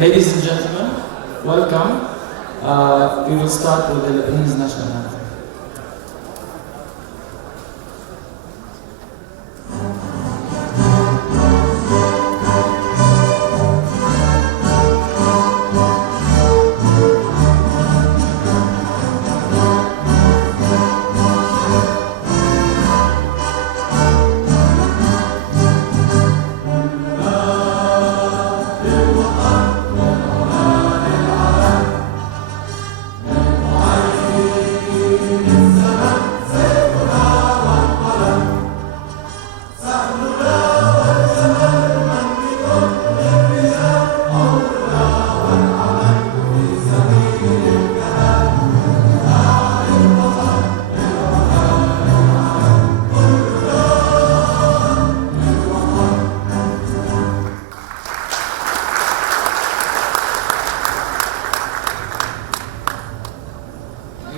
Ladies and gentlemen, welcome. We will start with the Lebanese national anthem.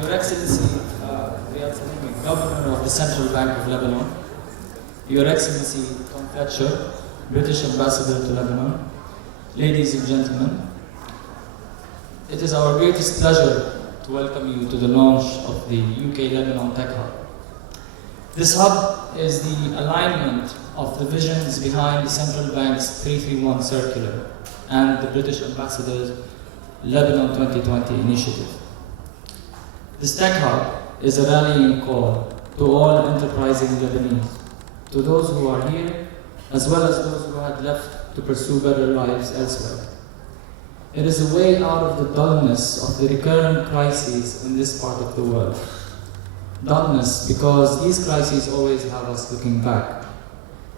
Your Excellency, Riad Salame, Governor of the Central Bank of Lebanon, Your Excellency Tom Fletcher, British Ambassador to Lebanon, ladies and gentlemen, it is our greatest pleasure to welcome you to the launch of the UK Lebanon Tech Hub. This hub is the alignment of the visions behind the Central Bank's 331 Circular and the British Ambassador's Lebanon 2020 initiative. This Tech Hub is a rallying call to all enterprising Lebanese, to those who are here, as well as those who had left to pursue better lives elsewhere. It is a way out of the dullness of the recurrent crises in this part of the world. Dullness because these crises always have us looking back.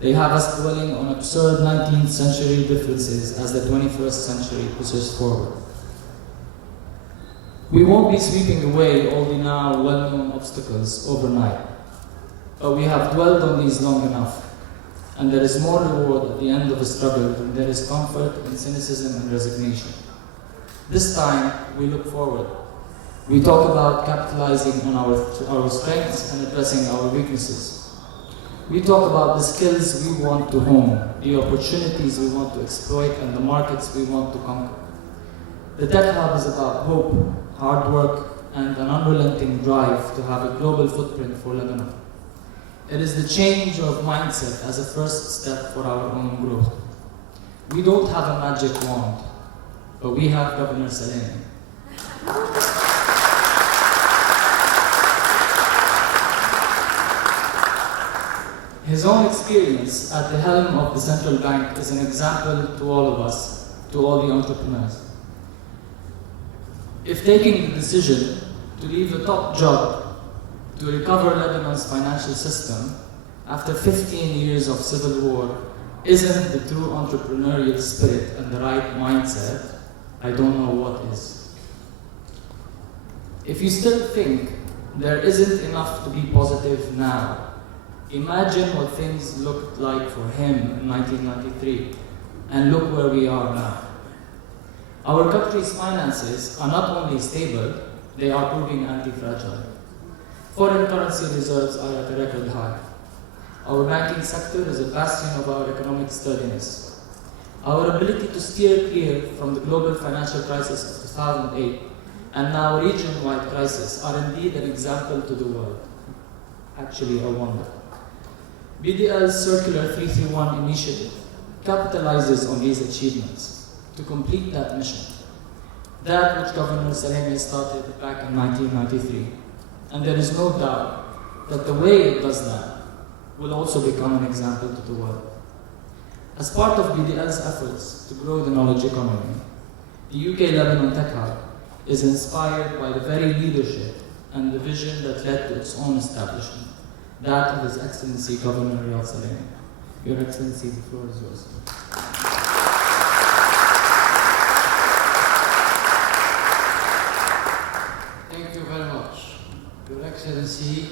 They have us dwelling on absurd 19th century differences as the 21st century pushes forward. We won't be sweeping away all the now well-known obstacles overnight, but we have dwelled on these long enough, and there is more reward at the end of a struggle than there is comfort in cynicism and resignation. This time, we look forward. We talk about capitalizing on our strengths and addressing our weaknesses. We talk about the skills we want to hone, the opportunities we want to exploit, and the markets we want to conquer. The Tech Hub is about hope, hard work, and an unrelenting drive to have a global footprint for Lebanon. It is the change of mindset as a first step for our own growth. We don't have a magic wand, but we have Governor Salame. His own experience at the helm of the central bank is an example to all of us, to all the entrepreneurs. If taking the decision to leave a top job to recover Lebanon's financial system after 15 years of civil war isn't the true entrepreneurial spirit and the right mindset, I don't know what is. If you still think there isn't enough to be positive now, imagine what things looked like for him in 1993 and look where we are now. Our country's finances are not only stable, they are proving anti-fragile. Foreign currency reserves are at a record high. Our banking sector is a bastion of our economic sturdiness. Our ability to steer clear from the global financial crisis of 2008 and now region-wide crisis are indeed an example to the world. Actually, a wonder. BDL's Circular 331 initiative capitalizes on these achievements to complete that mission, that which Governor Salame started back in 1993. And there is no doubt that the way it does that will also become an example to the world. As part of BDL's efforts to grow the knowledge economy, the UK Lebanon Tech Hub is inspired by the very leadership and the vision that led to its own establishment, that of His Excellency Governor Riad Salame. Your Excellency, the floor is yours. Thank you very much. Your Excellency,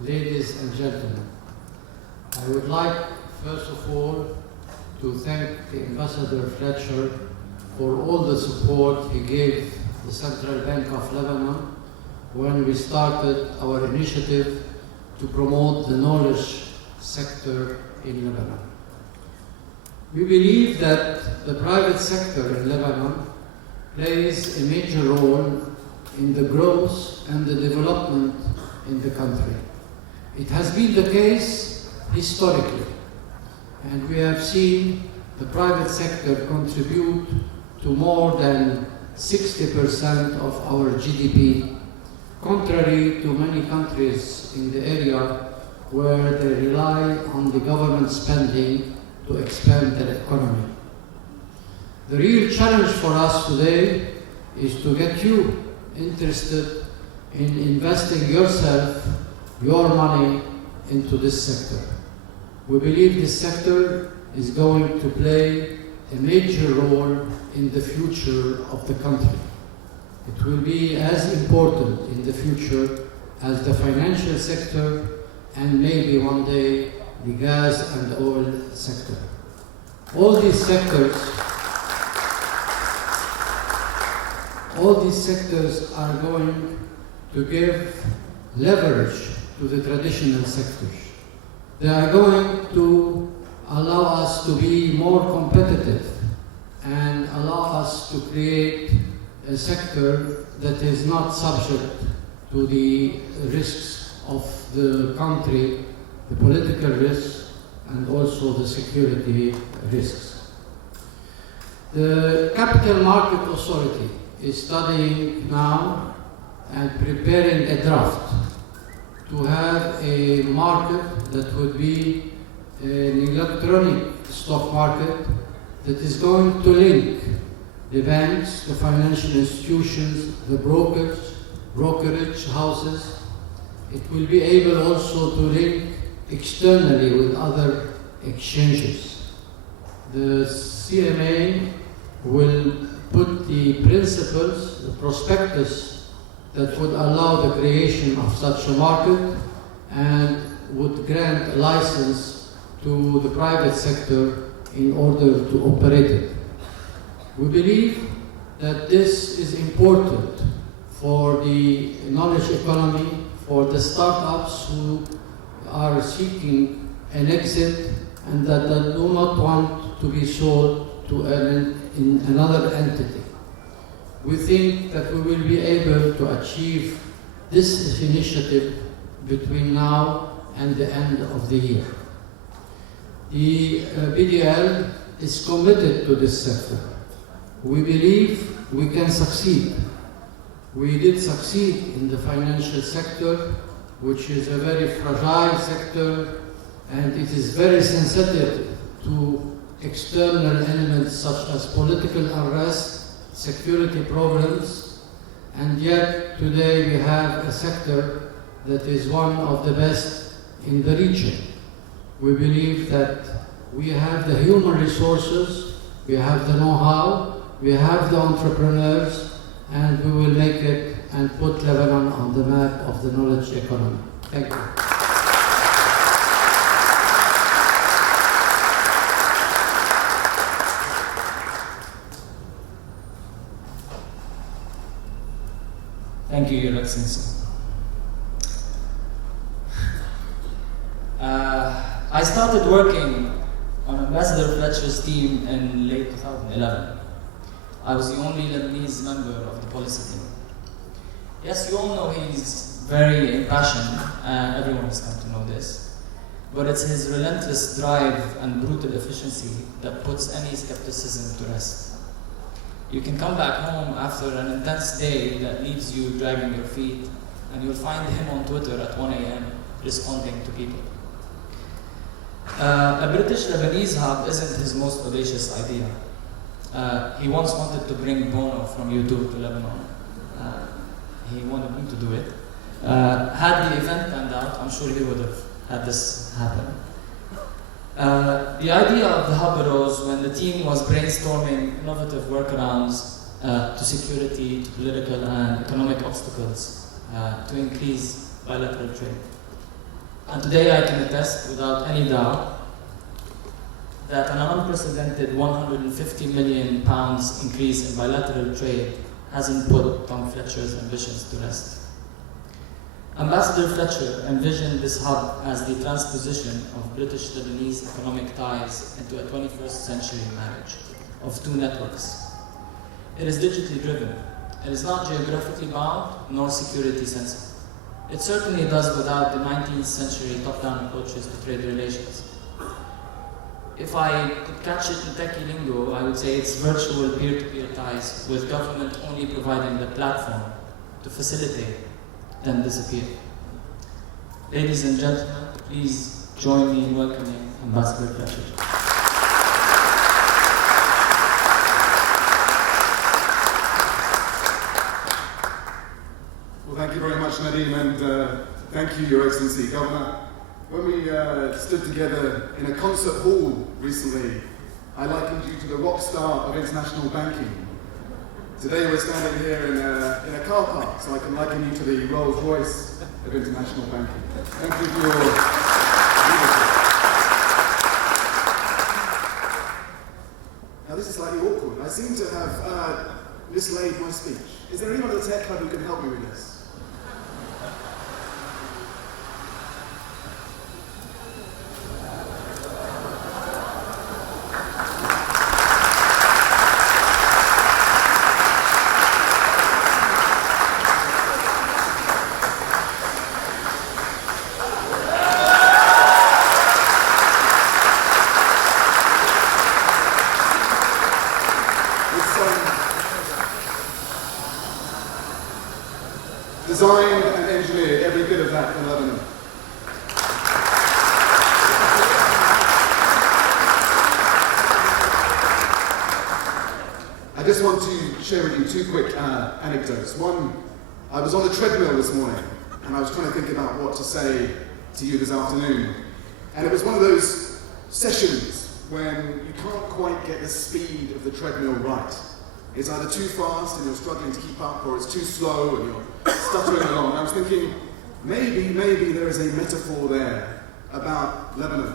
ladies and gentlemen, I would like, first of all, to thank the Ambassador Fletcher for all the support he gave the Central Bank of Lebanon when we started our initiative to promote the knowledge sector in Lebanon. We believe that the private sector in Lebanon plays a major role in the growth and the development in the country. It has been the case historically, and we have seen the private sector contribute to more than 60% of our GDP, contrary to many countries in the area where they rely on the government spending to expand their economy. The real challenge for us today is to get you interested in investing yourself, your money into this sector. We believe this sector is going to play a major role in the future of the country. It will be as important in the future as the financial sector and maybe one day the gas and oil sector. All these sectors are going to give leverage to the traditional sectors. They are going to allow us to be more competitive and allow us to create a sector that is not subject to the risks of the country, the political risks, and also the security risks. The Capital Market Authority is studying now and preparing a draft to have a market that would be an electronic stock market that is going to link the banks, the financial institutions, the brokerage houses. It will be able also to link externally with other exchanges. The CMA will put the principles, the prospectus that would allow the creation of such a market and would grant a license to the private sector in order to operate it. We believe that this is important for the knowledge economy, for the startups who are seeking an exit and that do not want to be sold to another entity. We think that we will be able to achieve this initiative between now and the end of the year. The BDL is committed to this sector. We believe we can succeed. We did succeed in the financial sector, which is a very fragile sector, and it is very sensitive to external elements such as political unrest, security problems, and yet today we have a sector that is one of the best in the region. We believe that we have the human resources, we have the know-how, we have the entrepreneurs, and we will make it and put Lebanon on the map of the knowledge economy. Thank you. Thank you, Your Excellency. I started working on Ambassador Fletcher's team in late 2011. I was the only Lebanese member of the policy team. Yes, you all know he's very impassioned, and everyone has come to know this, but it's his relentless drive and brutal efficiency that puts any skepticism to rest. You can come back home after an intense day that leaves you dragging your feet, and you'll find him on Twitter at 1 a.m. responding to people. A British Lebanese hub isn't his most audacious idea. He once wanted to bring Bono from YouTube to Lebanon. He wanted me to do it. Had the event planned out, I'm sure he would have had this happen. The idea of the hub arose when the team was brainstorming innovative workarounds to security, to political and economic obstacles to increase bilateral trade. And today I can attest without any doubt that an unprecedented £150 million increase in bilateral trade hasn't put Tom Fletcher's ambitions to rest. Ambassador Fletcher envisioned this hub as the transposition of British-Lebanese economic ties into a 21st century marriage of two networks. It is digitally driven. It is not geographically bound nor security sensitive. It certainly does without the 19th century top-down approaches to trade relations. If I could catch it in techie lingo, I would say it's virtual peer-to-peer ties with government only providing the platform to facilitate, then disappear. Ladies and gentlemen, please join me in welcoming Ambassador Fletcher. Well, thank you very much, Nadeem, and thank you, Your Excellency, Governor. When we stood together in a concert hall recently, I likened you to the rock star of international banking. Today we're standing here in a car park, so I can liken you to the Rolls Royce of international banking. Thank you for your leadership. Now this is slightly awkward. I seem to have mislaid my speech. Is there anyone at the Tech Club who can help me with this? Designed and engineered every bit of that in Lebanon. I just want to share with you two quick anecdotes. One, I was on the treadmill this morning and I was trying to think about what to say to you this afternoon. And it was one of those sessions when you can't quite get the speed of the treadmill right. It's either too fast and you're struggling to keep up, or it's too slow and you're stuttering along. And I was thinking, maybe there is a metaphor there about Lebanon.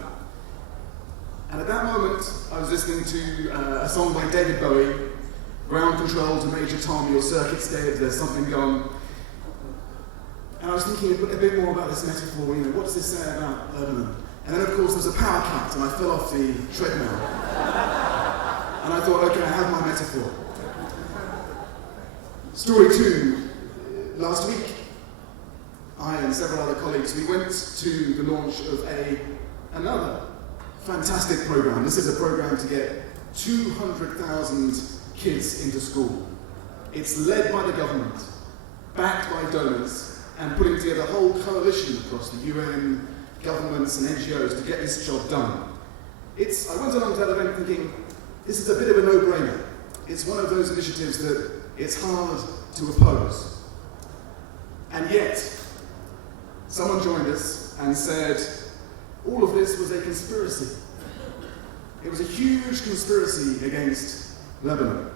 And at that moment, I was listening to a song by David Bowie, Ground Control to Major Tom, your circuit's dead, there's something gone. And I was thinking a bit more about this metaphor, what does this say about Lebanon? And then of course there's a power cut and I fell off the treadmill. And I thought, okay, I have my metaphor. Story two, last week, I and several other colleagues, we went to the launch of another fantastic program. This is a program to get 200,000 kids into school. It's led by the government, backed by donors, and putting together a whole coalition across the UN, governments and NGOs to get this job done. I went along to that event thinking, this is a bit of a no-brainer. It's one of those initiatives that it's hard to oppose. And yet, someone joined us and said, all of this was a conspiracy. It was a huge conspiracy against Lebanon.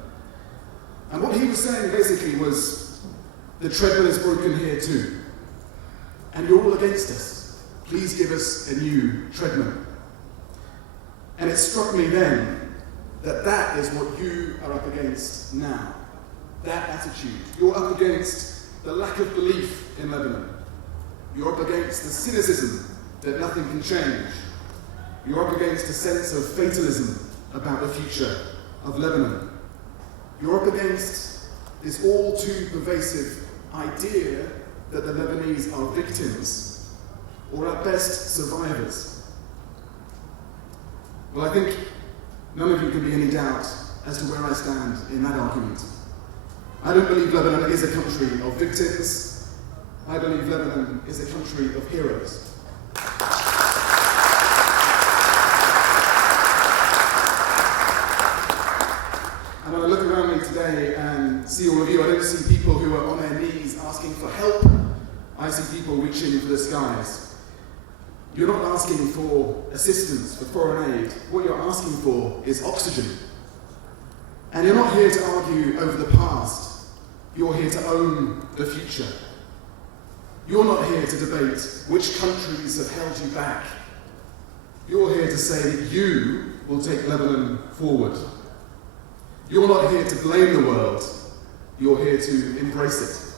And what he was saying basically was, the treadmill is broken here too. And you're all against us. Please give us a new treadmill. And it struck me then that that is what you are up against now. That attitude. You're up against the lack of belief in Lebanon. You're up against the cynicism that nothing can change. You're up against a sense of fatalism about the future of Lebanon. You're up against this all too pervasive idea that the Lebanese are victims, or at best survivors. Well, I think none of you can be any doubt as to where I stand in that argument. I don't believe Lebanon is a country of victims. I believe Lebanon is a country of heroes. And when I look around me today and see all of you, I don't see people who are on their knees asking for help. I see people reaching for the skies. You're not asking for assistance, for foreign aid. What you're asking for is oxygen. And you're not here to argue over the past. You're here to own the future. You're not here to debate which countries have held you back. You're here to say that you will take Lebanon forward. You're not here to blame the world. You're here to embrace it.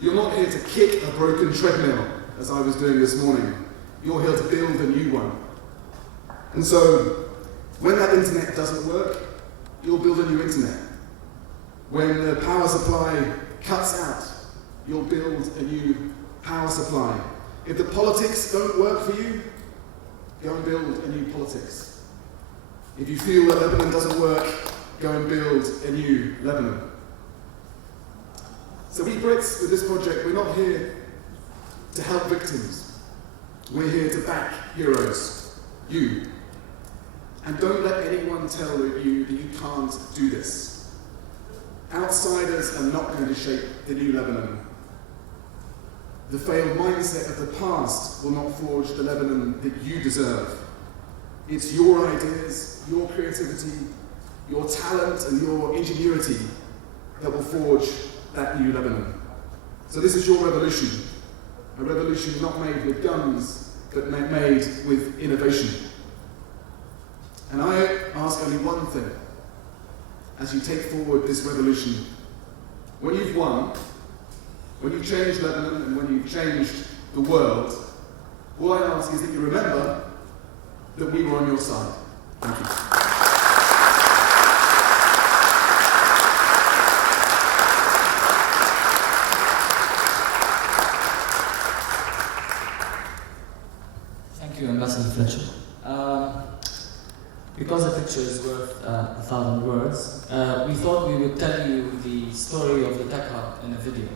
You're not here to kick a broken treadmill, as I was doing this morning. You're here to build a new one. And so, when that internet doesn't work, you'll build a new internet. When the power supply cuts out, you'll build a new power supply. If the politics don't work for you, go and build a new politics. If you feel that Lebanon doesn't work, go and build a new Lebanon. So we Brits, with this project, we're not here to help victims. We're here to back heroes, you. And don't let anyone tell you that you can't do this. Outsiders are not going to shape the new Lebanon. The failed mindset of the past will not forge the Lebanon that you deserve. It's your ideas, your creativity, your talent and your ingenuity that will forge that new Lebanon. So this is your revolution. A revolution not made with guns, but made with innovation. And I ask only one thing as you take forward this revolution. When you've won, when you've changed Lebanon and when you've changed the world, all I ask is that you remember that we were on your side. Thank you. Thank you, Ambassador Fletcher. Because a picture is worth 1,000 words, we thought we would tell you the story of the Tech Hub in a video.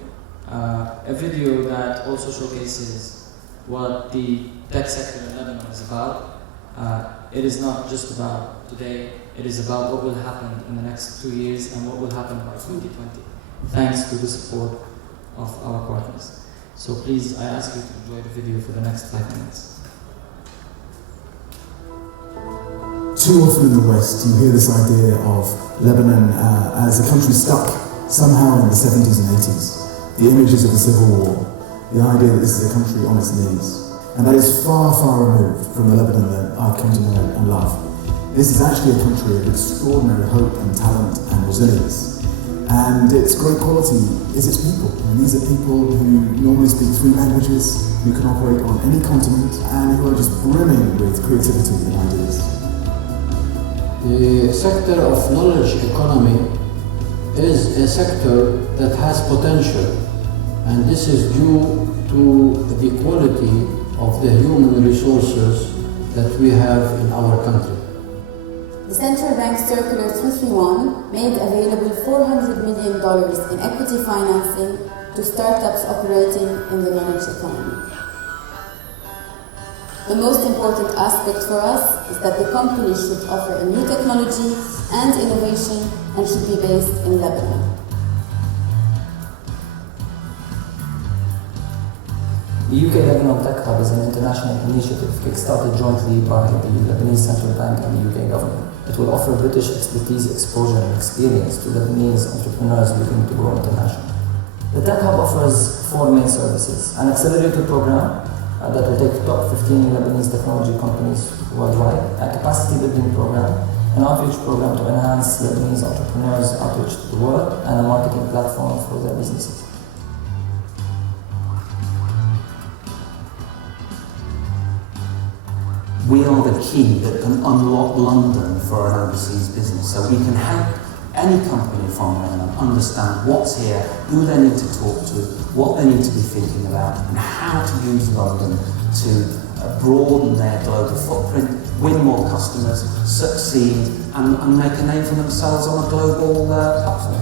A video that also showcases what the tech sector in Lebanon is about. It is not just about today, it is about what will happen in the next 2 years and what will happen by 2020, thanks to the support of our partners. So please, I ask you to enjoy the video for the next 5 minutes. Too often in the West, you hear this idea of Lebanon as a country stuck somehow in the 70s and 80s. The images of the Civil War, the idea that this is a country on its knees. And that is far, far removed from the Lebanon that I've come to know and love. This is actually a country of extraordinary hope and talent and resilience. And its great quality is its people. And these are people who normally speak 3 languages, who can operate on any continent, and who are just brimming with creativity and ideas. The sector of knowledge economy is a sector that has potential, and this is due to the quality of the human resources that we have in our country. The Central Bank Circular 331 made available $400 million in equity financing to startups operating in the knowledge economy. The most important aspect for us is that the company should offer a new technology and innovation and should be based in Lebanon. The UK Lebanon Tech Hub is an international initiative kick-started jointly by the Lebanese Central Bank and the UK government. It will offer British expertise, exposure and experience to Lebanese entrepreneurs looking to grow internationally. The Tech Hub offers 4 main services: an accelerator program that will take top 15 Lebanese technology companies worldwide, a capacity building program, an outreach program to enhance Lebanese entrepreneurs' outreach to the world, and a marketing platform for their businesses. We are the key that can unlock London for an overseas business, so we can help any company from Lebanon understand what's here, who they need to talk to, what they need to be thinking about, and how to use London to broaden their global footprint, win more customers, succeed, and make a name for themselves on a global platform.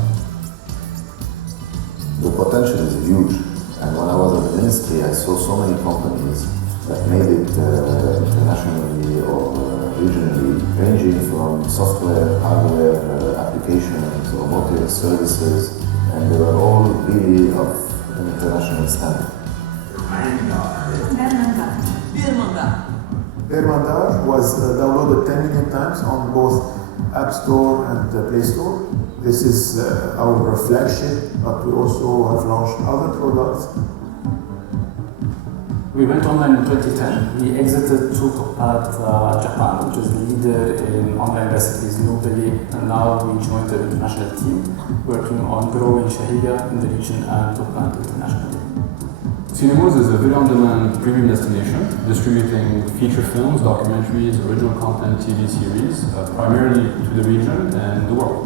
The potential is huge, and when I was in the ministry, I saw so many companies that made it internationally or regionally, ranging from software, hardware, applications, robotics, services, and they were all really of an international standard. Mandar was downloaded 10 million times on both App Store and Play Store. This is our flagship, but we also have launched other products. We went online in 2010. We exited at Japan, which is the leader in online recipes globally, and now we joined the international team, working on growing Shahiya in the region and to plan internationally. Cinemas is a video-on-demand premium destination distributing feature films, documentaries, original content, TV series, primarily to the region and the world.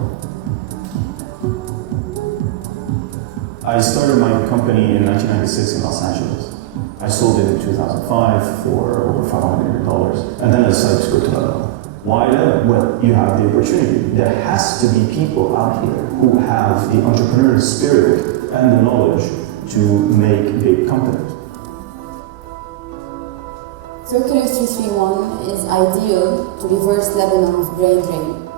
I started my company in 1996 in Los Angeles. I sold it in 2005 for over $500 million, and then I decided to go to Lebanon. Why Lebanon? Well, you have the opportunity. There has to be people out here who have the entrepreneurial spirit and the knowledge to make big companies. Circular 331 is ideal to reverse Lebanon's brain drain.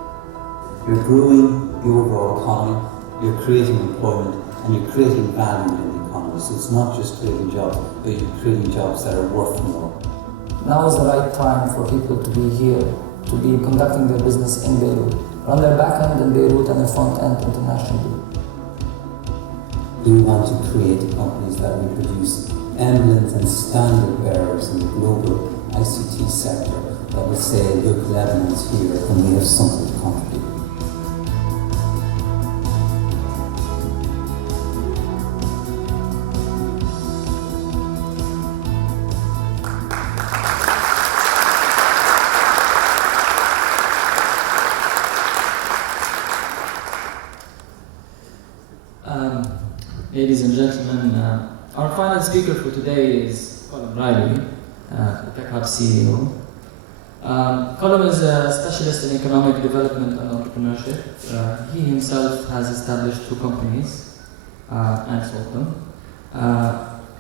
You're growing the overall economy, you're creating employment, and you're creating value in the economy. So it's not just creating jobs, but you're creating jobs that are worth more. Now is the right time for people to be here, to be conducting their business in Beirut, run their back end in Beirut and their front end internationally. We want to create companies that will produce emblems and standard bearers in the global ICT sector that will say, look, Lebanon's here and we have something to contribute. Ladies and gentlemen, our final speaker for today is Colm Riley, the Tech Hub CEO. Colm is a specialist in economic development and entrepreneurship. He himself has established 2 companies and sold them.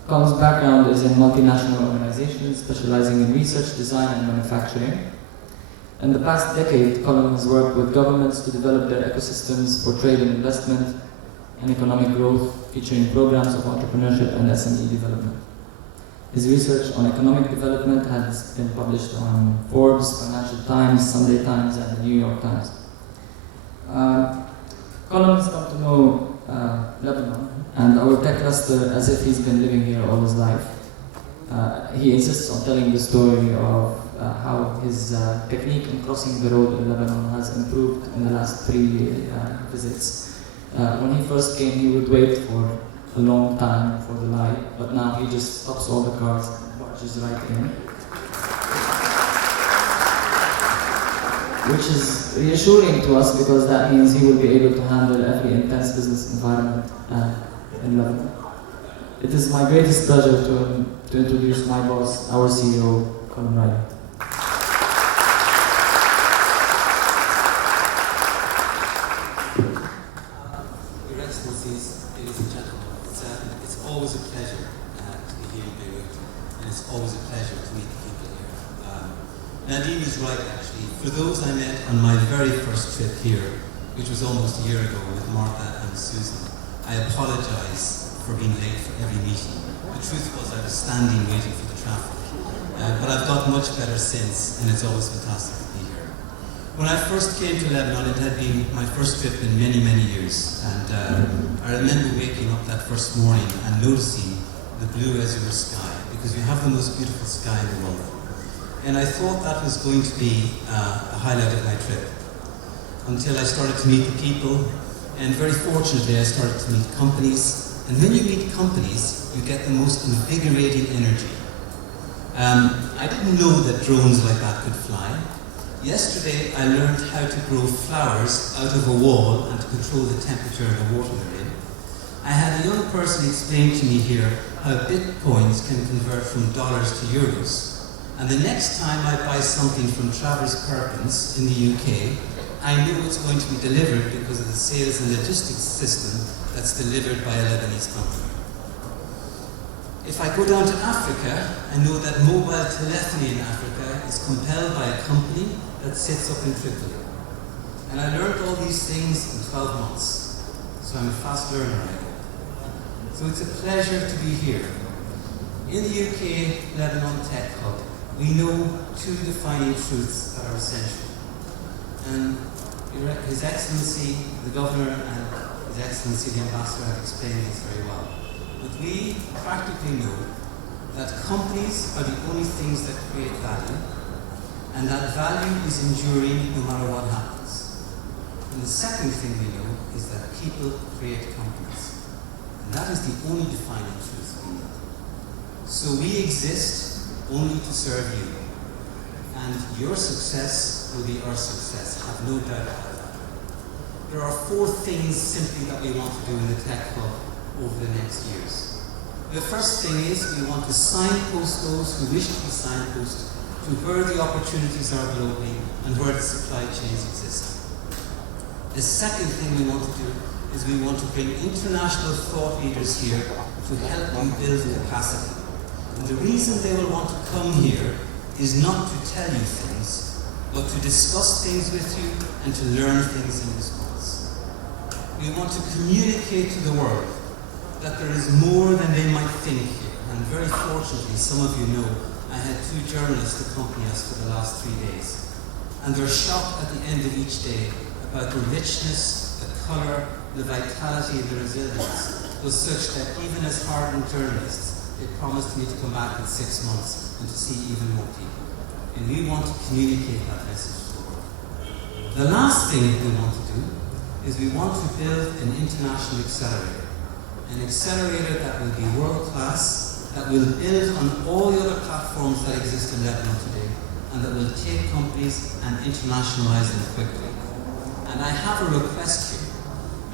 Colm's background is in multinational organizations specializing in research, design, and manufacturing. In the past decade, Colm has worked with governments to develop their ecosystems for trade and investment and economic growth, featuring programs of entrepreneurship and SME development. His research on economic development has been published on Forbes, Financial Times, Sunday Times, and the New York Times. Colm has come to know Lebanon and our tech cluster as if he's been living here all his life. He insists on telling the story of how his technique in crossing the road in Lebanon has improved in the last 3 visits. When he first came, he would wait for a long time for the light, but now he just stops all the cars and barges right in. Which is reassuring to us because that means he will be able to handle every intense business environment in Lebanon. It is my greatest pleasure to introduce my boss, our CEO, Colm Riley. Ladies and gentlemen, it's always a pleasure to be here in Beirut, and it's always a pleasure to meet the people here. Nadine is right, actually. For those I met on my very first trip here, which was almost a year ago with Martha and Susan, I apologize for being late for every meeting. The truth was I was standing waiting for the traffic, but I've got much better since, and it's always fantastic to be here. When I first came to Lebanon, it had been my first trip in many, many years, and I remember waking up that first morning and noticing the blue azure sky, because we have the most beautiful sky in the world. And I thought that was going to be a highlight of my trip, until I started to meet the people, and very fortunately I started to meet companies. And when you meet companies, you get the most invigorating energy. I didn't know that drones like that could fly. Yesterday, I learned how to grow flowers out of a wall and to control the temperature of the water they're in. I had a young person explain to me here how bitcoins can convert from dollars to euros. And the next time I buy something from Travers Perkins in the UK, I know it's going to be delivered because of the sales and logistics system that's delivered by a Lebanese company. If I go down to Africa, I know that mobile telephony in Africa is compelled by a company that sits up in Tripoli. And I learned all these things in 12 months. So I'm a fast learner, I hope. So it's a pleasure to be here. In the UK Lebanon Tech Hub, we know 2 defining truths that are essential. And His Excellency, the Governor, and His Excellency, the Ambassador have explained this very well. But we practically know that companies are the only things that create value, and that value is enduring no matter what happens. And the second thing we know is that people create companies. And that is the only defining truth we need. So we exist only to serve you. And your success will be our success, have no doubt about that. There are 4 things simply that we want to do in the Tech Hub over the next years. The first thing is we want to signpost those who wish to be signposted to where the opportunities are globally and where the supply chains exist. The second thing we want to do is we want to bring international thought leaders here to help you build capacity. And the reason they will want to come here is not to tell you things, but to discuss things with you and to learn things in response. We want to communicate to the world that there is more than they might think here. And very fortunately, some of you know, I had 2 journalists accompany us for the last 3 days. And they're shocked at the end of each day about the richness, the colour, the vitality, and the resilience was such that even as hardened journalists, they promised me to come back in 6 months and to see even more people. And we want to communicate that message to the world. The last thing we want to do is we want to build an international accelerator. An accelerator that will be world-class, that will build on all the other platforms that exist in Lebanon today, and that will take companies and internationalize them quickly. And I have a request here,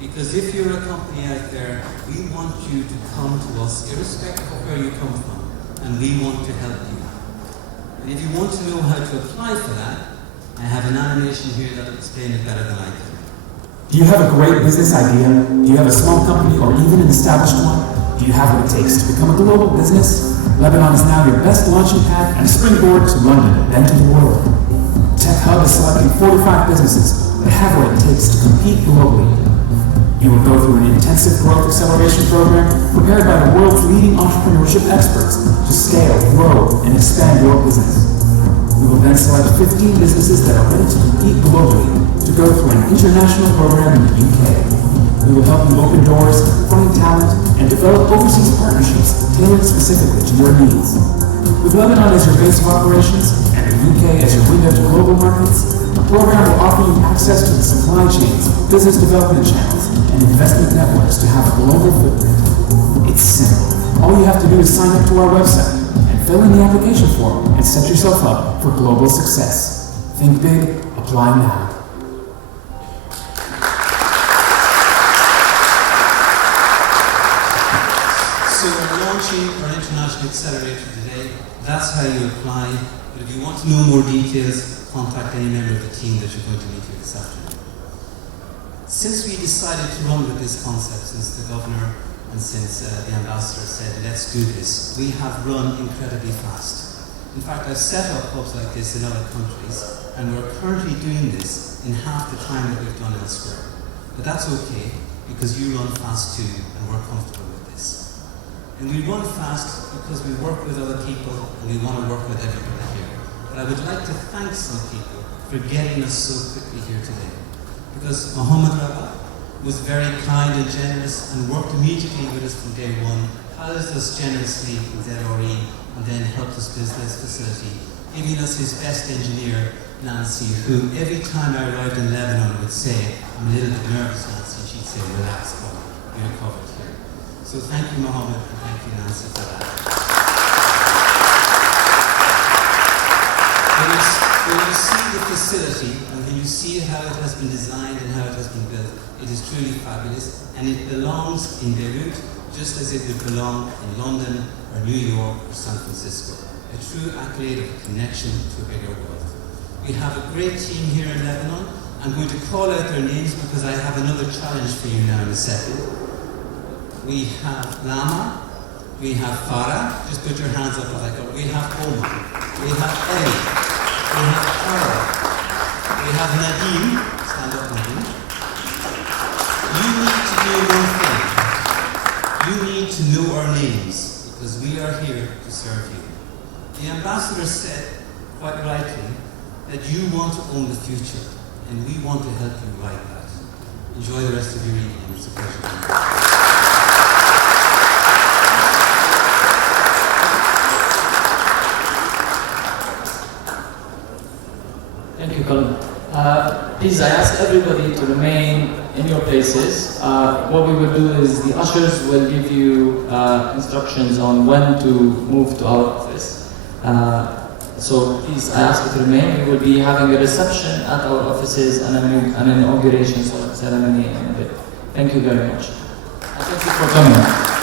because if you're a company out there, we want you to come to us, irrespective of where you come from, and we want to help you. And if you want to know how to apply for that, I have an animation here that will explain it better than I can. Do you have a great business idea? Do you have a small company or even an established one? Do you have what it takes to become a global business? Lebanon is now your best launching pad and a springboard to London and then to the world. Tech Hub is selecting 45 businesses that have what it takes to compete globally. You will go through an intensive growth acceleration program prepared by the world's leading entrepreneurship experts to scale, grow, and expand your business. We will then select 15 businesses that are ready to compete globally to go through an international program in the UK. We will help you open doors, find talent, and develop overseas partnerships tailored specifically to your needs. With Lebanon as your base of operations and the UK as your window to global markets, the program will offer you access to the supply chains, business development channels, and investment networks to have a global footprint. It's simple. All you have to do is sign up to our website and fill in the application form and set yourself up for global success. Think big, apply now. So we're launching our International Accelerator today. That's how you apply. But if you want to know more details, contact any member of the team that you're going to meet here this afternoon. Since we decided to run with this concept, since the governor and since the ambassador said, let's do this, we have run incredibly fast. In fact, I've set up hubs like this in other countries, and we're currently doing this in half the time that we've done elsewhere. But that's okay, because you run fast too, and we're comfortable with this. And we run fast because we work with other people, and we want to work with everybody here. But I would like to thank some people for getting us so quickly here today. Because Mohammed Rabah was very kind and generous and worked immediately with us from day one, housed us generously in ZRE, and then helped us build this facility, giving us his best engineer, Nancy, who every time I arrived in Lebanon would say, I'm a little bit nervous, Nancy, and she'd say, relax, Bob, you're covered here. So thank you, Mohammed, and thank you, Nancy, for that. When you see the facility, and when you see how it has been designed and how it has been built, it is truly fabulous, and it belongs in Beirut, just as it would belong in London, or New York, or San Francisco. A true accolade of a connection to a bigger world. We have a great team here in Lebanon. I'm going to call out their names because I have another challenge for you now in a second. We have Lama, we have Farah, just put your hands up as I go. We have Omar, we have Ellie, we have Carol, we have Nadim, stand up Nadim. You need to do one thing. You need to know our names, because we are here to serve you. The ambassador said, quite rightly, that you want to own the future, and we want to help you write that. Enjoy the rest of your evening. It's a pleasure. Thank you, Colin. Please, I ask everybody to remain in your places. What we will do is the ushers will give you instructions on when to move to our office. So please, I ask you to remain. We will be having a reception at our offices and an inauguration ceremony in a bit. Thank you very much. And thank you for coming.